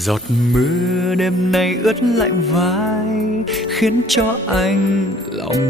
Giọt mưa đêm nay ướt lạnh vai khiến cho anh lòng